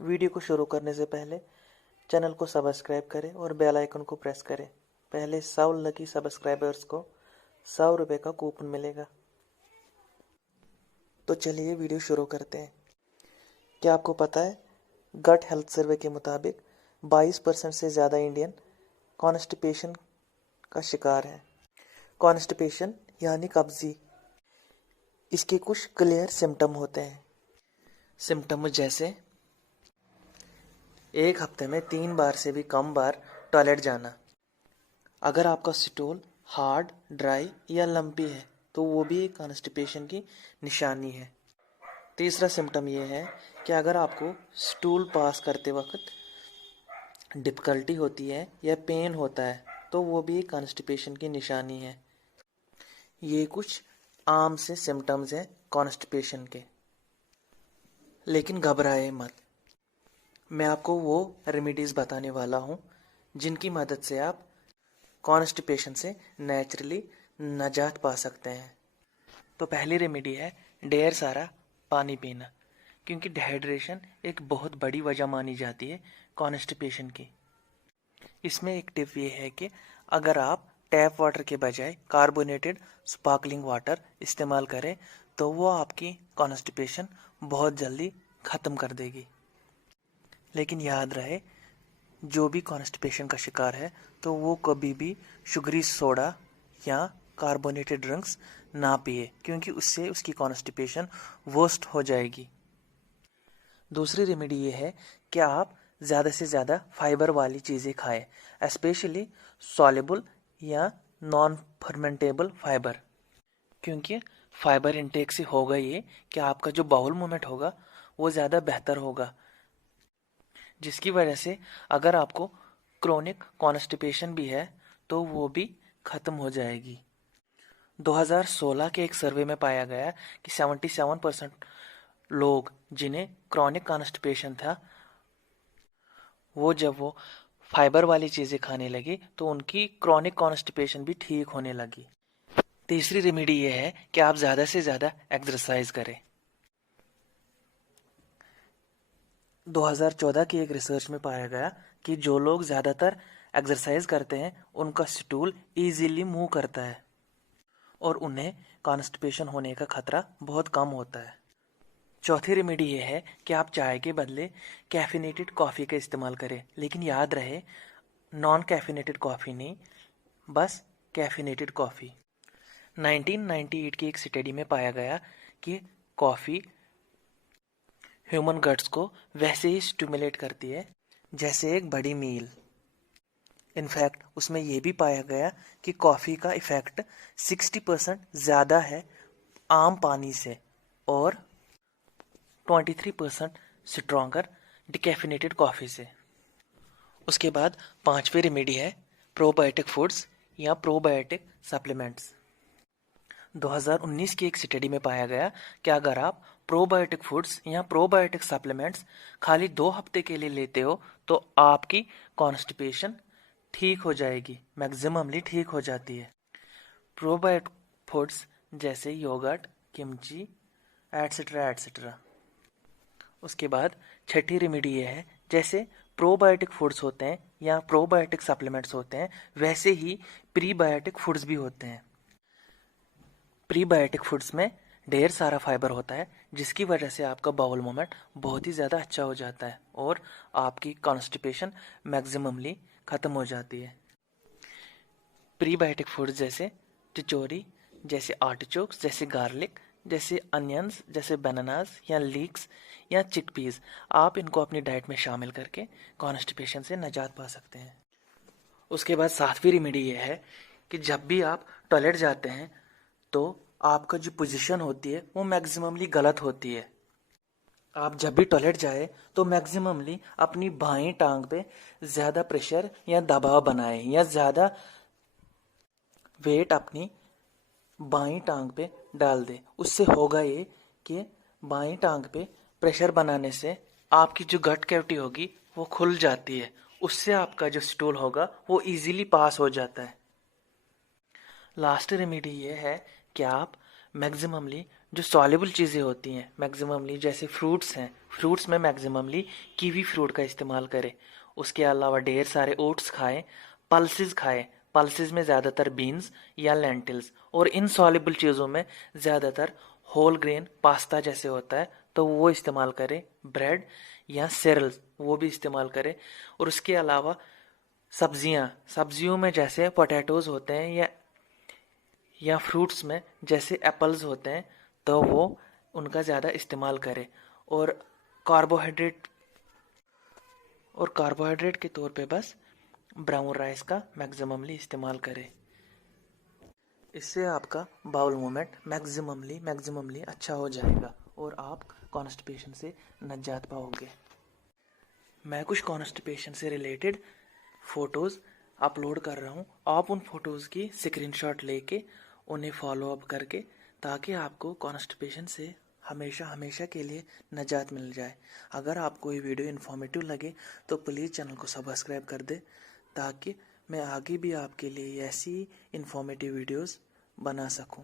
Video को शुरू करने से पहले चैनल को सब्सक्राइब करें और बेल आइकन को प्रेस करें। पहले 100 लकी सब्सक्राइबर्स को 100 रुपये का कूपन मिलेगा। तो चलिए वीडियो शुरू करते हैं। क्या आपको पता है, गट हेल्थ सर्वे के मुताबिक 22% से ज़्यादा इंडियन कॉन्स्टिपेशन का शिकार हैं। कॉन्स्टिपेशन यानी कब्जी। इसके कुछ क्लियर सिम्टम होते हैं। सिम्टम जैसे एक हफ्ते में 3 बार से भी कम बार टॉयलेट जाना। अगर आपका स्टूल हार्ड, ड्राई या लंपी है तो वो भी एक कॉन्स्टिपेशन की निशानी है। तीसरा सिम्टम ये है कि अगर आपको स्टूल पास करते वक्त डिफ़िकल्टी होती है या पेन होता है तो वो भी एक कॉन्स्टिपेशन की निशानी है। ये कुछ आम से सिम्टम्स हैं कॉन्स्टिपेशन के। लेकिन घबराए मत, मैं आपको वो रेमेडीज़ बताने वाला हूँ जिनकी मदद से आप कॉन्स्टिपेशन से नेचुरली निजात पा सकते हैं। तो पहली रेमेडी है ढेर सारा पानी पीना, क्योंकि डिहाइड्रेशन एक बहुत बड़ी वजह मानी जाती है कॉन्स्टिपेशन की। इसमें एक टिप ये है कि अगर आप टैप वाटर के बजाय कार्बोनेटेड स्पार्कलिंग वाटर इस्तेमाल करें तो वो आपकी कॉन्स्टिपेशन बहुत जल्दी ख़त्म कर देगी। लेकिन याद रहे, जो भी कॉन्स्टिपेशन का शिकार है तो वो कभी भी शुगरी सोडा या कार्बोनेटेड ड्रिंक्स ना पिए, क्योंकि उससे उसकी कॉन्स्टिपेशन वर्स्ट हो जाएगी। दूसरी रेमेडी ये है कि आप ज़्यादा से ज़्यादा फाइबर वाली चीज़ें खाएं, स्पेशली सॉल्युबल या नॉन फर्मेंटेबल फाइबर। क्योंकि फाइबर इंटेक से होगा ये कि आपका जो बाउल मूवमेंट होगा वो ज़्यादा बेहतर होगा, जिसकी वजह से अगर आपको क्रोनिक कॉन्स्टिपेशन भी है तो वो भी ख़त्म हो जाएगी। 2016 के एक सर्वे में पाया गया कि 77% लोग जिन्हें क्रोनिक कॉन्स्टिपेशन था, वो जब वो फाइबर वाली चीज़ें खाने लगे तो उनकी क्रोनिक कॉन्स्टिपेशन भी ठीक होने लगी। तीसरी रेमेडी ये है कि आप ज़्यादा से ज़्यादा एक्सरसाइज करें। 2014 की एक रिसर्च में पाया गया कि जो लोग ज़्यादातर एक्सरसाइज करते हैं उनका स्टूल इजीली मूव करता है और उन्हें कॉन्स्टिपेशन होने का खतरा बहुत कम होता है। चौथी रेमेडी ये है कि आप चाय के बदले कैफिनेटेड कॉफ़ी का इस्तेमाल करें, लेकिन याद रहे नॉन कैफिनेटेड कॉफ़ी नहीं, बस कैफिनेटेड कॉफ़ी। 1998 की एक स्टडी में पाया गया कि कॉफ़ी ह्यूमन गट्स को वैसे ही स्टिमुलेट करती है जैसे एक बड़ी मील। इनफैक्ट उसमें यह भी पाया गया कि कॉफ़ी का इफ़ेक्ट 60% ज़्यादा है आम पानी से और 23% स्ट्रॉन्गर डिकैफिनेटेड कॉफ़ी से। उसके बाद पांचवी रेमेडी है प्रोबायोटिक फूड्स या प्रोबायोटिक सप्लीमेंट्स। 2019 की एक स्टडी में पाया गया कि अगर आप प्रोबायोटिक फूड्स या प्रोबायोटिक सप्लीमेंट्स खाली 2 हफ्ते के लिए लेते हो तो आपकी कॉन्स्टिपेशन ठीक हो जाएगी, मैक्सिममली ठीक हो जाती है। प्रोबायोटिक फूड्स जैसे योगर्ट, किमची एटसेट्रा एटसेट्रा। उसके बाद छठी रेमेडी ये है, जैसे प्रोबायोटिक फूड्स होते हैं या प्रोबायोटिक सप्लीमेंट्स होते हैं वैसे ही प्रीबायोटिक फूड्स भी होते हैं। प्रीबायोटिक फूड्स में ढेर सारा फाइबर होता है, जिसकी वजह से आपका बाउल मूवमेंट बहुत ही ज़्यादा अच्छा हो जाता है और आपकी कॉन्स्टिपेशन मैक्सिममली ख़त्म हो जाती है। प्रीबायोटिक फूड्स जैसे चिचोरी, जैसे आर्टिचोक्स, जैसे गार्लिक, जैसे अनियंस, जैसे बनानास या लीक्स या चिकपीस, आप इनको अपनी डाइट में शामिल करके कॉन्स्टिपेशन से निजात पा सकते हैं। उसके बाद सातवीं रेमेडी ये है कि जब भी आप टॉयलेट जाते हैं तो आपका जो पोजीशन होती है वो मैक्सिममली गलत होती है। आप जब भी टॉयलेट जाए तो मैक्सिममली अपनी बाएं टांग पे ज़्यादा प्रेशर या दबाव बनाएं या ज़्यादा वेट अपनी बाईं टांग पे डाल दें। उससे होगा ये कि बाईं टांग पे प्रेशर बनाने से आपकी जो गट कैविटी होगी वो खुल जाती है, उससे आपका जो स्टूल होगा वो इजीली पास हो जाता है। लास्ट रेमेडी ये है कि आप मैक्सिममली जो सॉल्युबल चीज़ें होती हैं, मैक्सिममली जैसे फ्रूट्स हैं, फ्रूट्स में मैक्सिममली कीवी फ्रूट का इस्तेमाल करें। उसके अलावा ढेर सारे ओट्स खाएं, पल्सेस खाएं। पल्सेस में ज़्यादातर बीन्स या लेंटिल्स, और इन सॉल्युबल चीज़ों में ज़्यादातर होल ग्रेन पास्ता जैसे होता है तो वो इस्तेमाल करें। ब्रेड या सेरल्स वो भी इस्तेमाल करें। और उसके अलावा सब्जियों में जैसे पोटैटोज होते हैं या फ्रूट्स में जैसे एप्पल्स होते हैं तो वो उनका ज़्यादा इस्तेमाल करें। और कार्बोहाइड्रेट कार्बोहाइड्रेट के तौर पे बस ब्राउन राइस का मैक्सिममली इस्तेमाल करें। इससे आपका बाउल मूवमेंट मैक्सिममली अच्छा हो जाएगा और आप कॉन्स्टिपेशन से निजात पाओगे। मैं कुछ कॉन्स्टिपेशन से रिलेटेड फ़ोटोज़ अपलोड कर रहा हूँ। आप उन फ़ोटोज़ की स्क्रीनशॉट लेके उन्हें फॉलो अप करके, ताकि आपको कॉन्स्टिपेशन से हमेशा के लिए निजात मिल जाए। अगर आपको ये वीडियो इन्फॉर्मेटिव लगे तो प्लीज़ चैनल को सब्सक्राइब कर दे, ताकि मैं आगे भी आपके लिए ऐसी इन्फॉर्मेटिव वीडियोस बना सकूं।